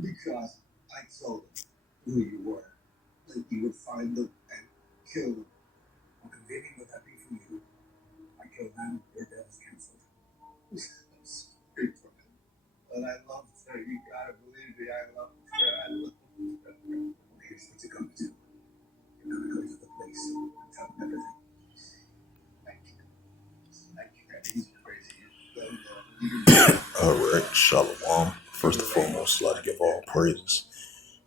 because I told him who you were. Like you would find them and kill them. Well, convening would that be for you? I killed them, your death is cancelled. Straight from him. But I loved her. You gotta believe me, I loved her. I loved her. Well, here's what you're gonna do. You're gonna go to the place and tell them everything. Thank you. Thank you. He's crazy. All right, Shalom. First and foremost, I'd like to give all praises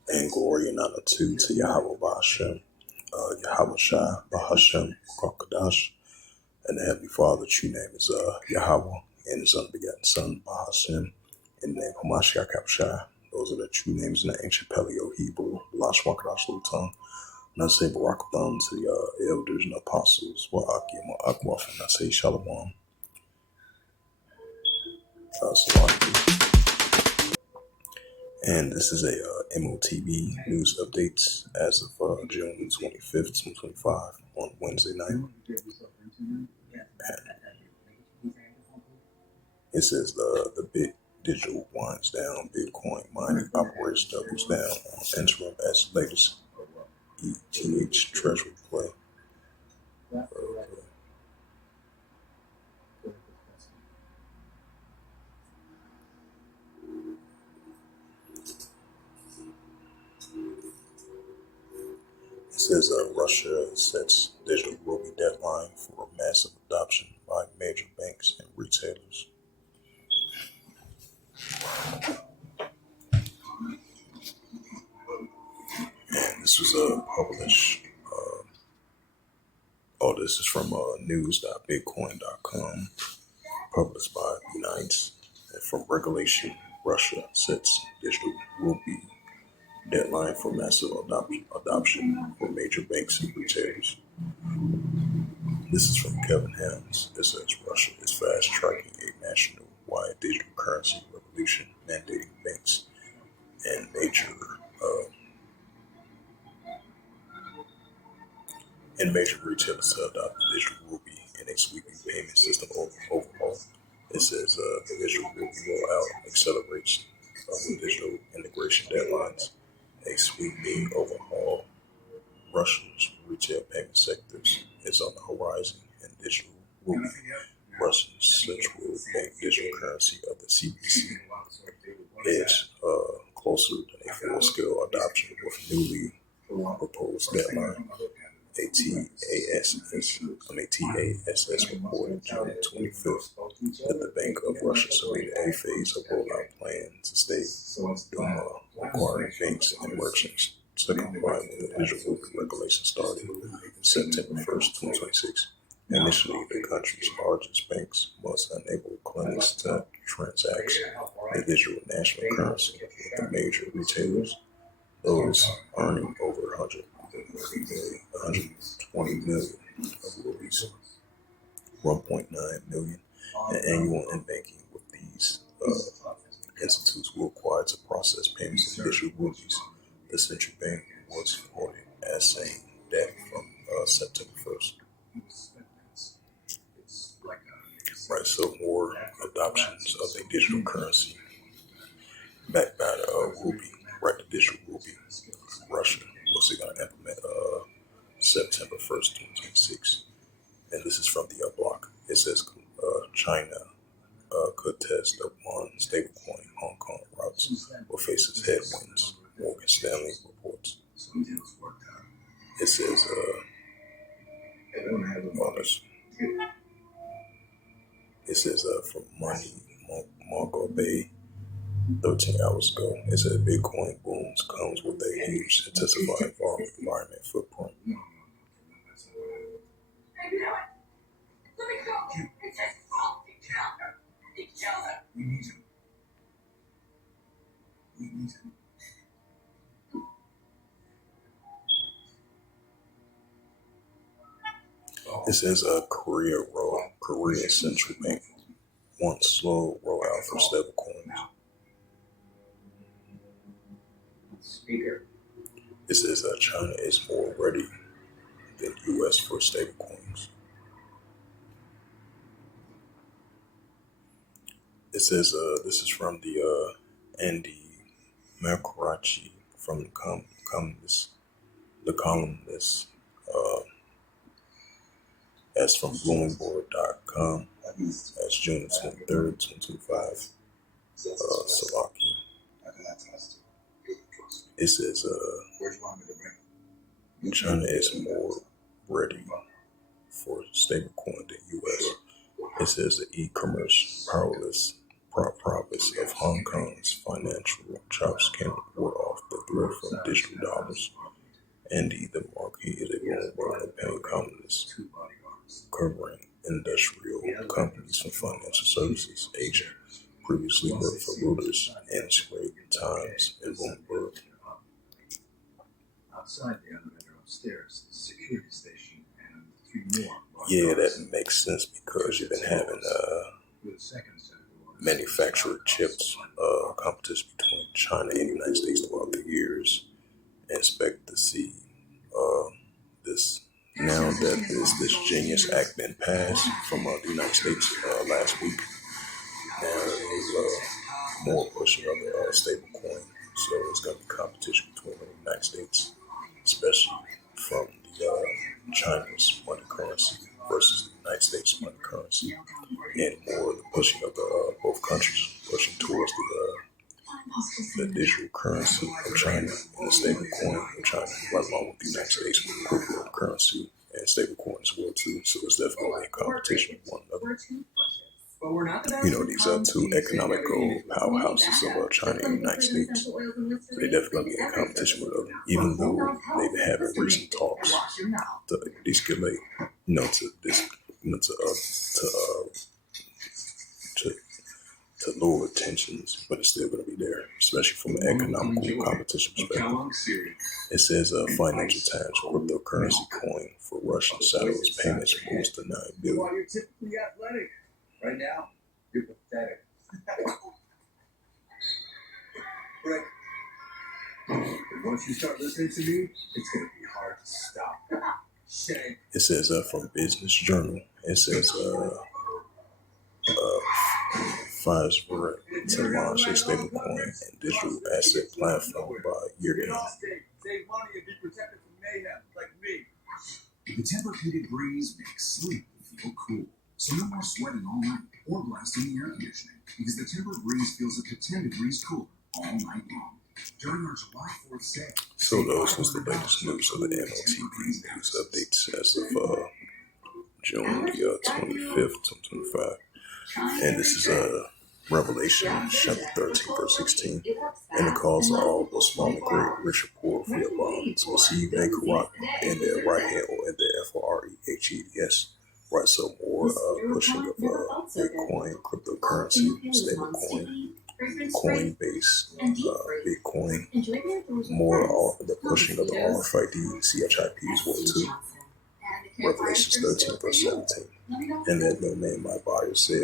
and glory and honor to Yahweh Bahashem, Yahweh Shai, Bahashem, Rakadash, and the Heavenly Father. True name is Yahweh, and His unbegotten Son, Bahashem, and the name Hamashiach Shai. Those are the true names in the ancient Paleo Hebrew, Lash Wakadash Lutan. And I say Barakathon to the elders and apostles, Wa'akim, Wa'akwaf, and I say Shalom. Salaki. And this is a M.O.T.B news updates as of June 25th, 2025 on Wednesday night. And it says the big digital winds down, Bitcoin mining operation doubles down on interim as latest ETH treasury play. It says Russia sets digital ruby deadline for massive adoption by major banks and retailers. And this was published. This is from news.bitcoin.com, published by Unites. And from regulation, Russia sets digital rupee deadline for massive adoption for major banks and retailers. This is from Kevin Helms. It says Russia is fast tracking a national-wide digital currency revolution, mandating banks and major retailers to adopt the digital rupee in a sweeping payment system overhaul. It says the digital rupee rollout accelerates with digital integration deadlines. A sweeping overhaul Russia's retail payment sectors is on the horizon, and digital rupee, Russia's central bank digital currency of the CBC, is closer than a full-scale adoption with newly proposed deadline. TASS reported June 25th that the Bank of Russia submitted a phase of rollout plan to State Duma, requiring banks and merchants to comply with the digital regulation starting September 1st, 2026. Initially, the country's largest banks must enable clients to transact the digital national currency with the major retailers, those earning over 120 million of rupees, 1.9 million in annual in banking with these institutes were required to process payments in digital rupees. The central bank was quoted as saying that from September 1st. Right, so more adoptions of a digital currency backed by the rupee, right, the digital rupee. Russia was going to implement September 1st, 2026. And this is from the block. It says China could test the one stablecoin Hong Kong routes or faces headwinds, Morgan Stanley reports. It says from Money Margo Bay 13 hours ago. It said Bitcoin booms comes with a huge intensified environment footprint. It says Korea Central Bank wants slow rollout for stablecoins. It says China is more ready than U.S. for stablecoins. It says this is from the Malkarachi from the columnist, uh, as from Bloomberg.com, as June 23rd, 2025, Slovakia. It says, China is more ready for stablecoin than U.S. It says the e-commerce province of Hong Kong's financial chops can ward off the threat from digital dollars. Indeed, the market is a vulnerable and paying columnist covering industrial companies from financial services Asia. Previously worked for Reuters and Straits Times and Bloomberg. Outside the elevator upstairs, the security station, and 3 more. Yeah, that makes sense because you've been having manufactured chips competition between China and the United States throughout the years. And expect to see this now that this Genius Act been passed from the United States last week. Now there's more pushing of the stable coin, so it's going to be competition between the United States, especially from the China's money currency versus the United States money currency, and more the pushing of the both countries pushing towards the digital currency of China and the stable coin of China, right along with the United States with cryptocurrency and stable coin as well too. So it's definitely a competition with one another. These are two economical powerhouses of China and the United States. So they definitely going to be in competition with them, even though they've been having recent talks to de-escalate, to lower tensions, but it's still going to be there, especially from an economical competition perspective. It says Financial Times cryptocurrency coin for Russian satellites payments moves to $9 billion. While you're typically athletic, right now you're pathetic. Right. Once you start listening to me, it's going to be hard to stop. Shame. It says from Business Journal. It says Pfizer to launch a stablecoin and digital asset platform by year end. Save money and be protected from mayhem, like me. The Tempur-Heated Breeze makes sleep feel cool. So no more sweating all night or blasting the air conditioning, because the Tempur Breeze feels like a 10 degrees cooler all night long. During our July 4th sale. So those was the latest news of the M.O.T.B news updates as of June the 25th, 2025. And this is Revelation chapter 13, verse 16. And the cause of all was small and great, rich and poor, free or bond, to receive their Quran in their right hand or in their FREHEDS. Right, so more pushing of Bitcoin, cryptocurrency, stablecoin, Coinbase, Bitcoin, more the pushing of the RFID, CHIP as well too. Revelation 13, verse 17. And that no man my body say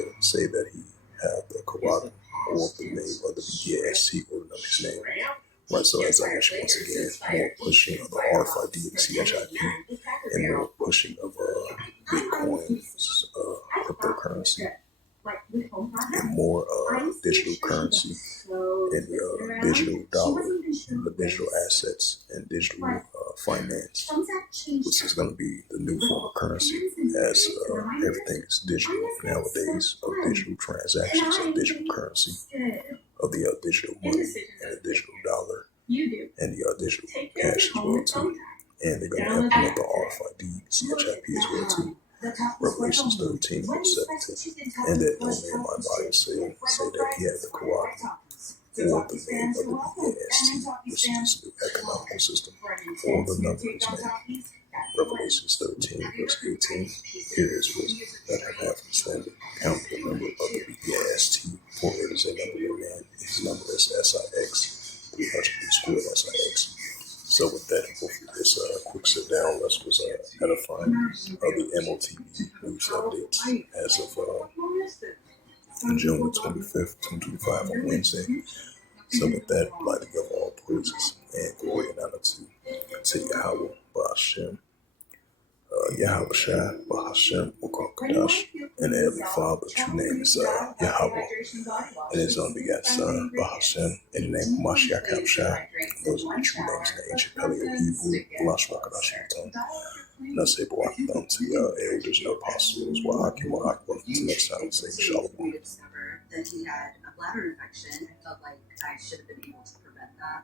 that he had the Quran or the name of the BAST or of his name. Right, so as I mentioned once again, more pushing of the RFID and CHIP, and more pushing of Bitcoin, cryptocurrency, and more digital currency, and the digital dollar, and the digital assets, and digital finance, which is going to be the new form of currency, as everything is digital nowadays, of digital transactions, of digital currency, of the digital money, and the digital dollar, and the digital cash as well too. And they're going to implement the RFID, CHIP as well too. Revelations 13, verse 17. And that no man my body say that he had the Quran or the name of the BAST, which is the new economical system, or the number of his name. Revelations 13, verse 18. Here is wisdom, let him have understanding. Count the number of the BAST, for it is a number of man. His number is SIX, 300 squared SIX. So with that, hopefully this quick sit down was edifying of the M.O.T.B news updates as of June the 25th, 2025 on Wednesday. So with that, I'd like to give all praises and glory and honor to Yahweh, Ba'ashem, Yahushua, Bahashem, Mukakadash, and the Heavenly Father, true name is Yahweh, and His unbegotten Son, Bahashem, in the name of Mashiach Yahushua. Those are the true names in the ancient Paleo Hebrew, Lashwakadash Yutam. And I say, Boakim to elders and apostles, Wa'akim, until next time, say Shalom. That he had a bladder infection. I felt like I should have been able to prevent that.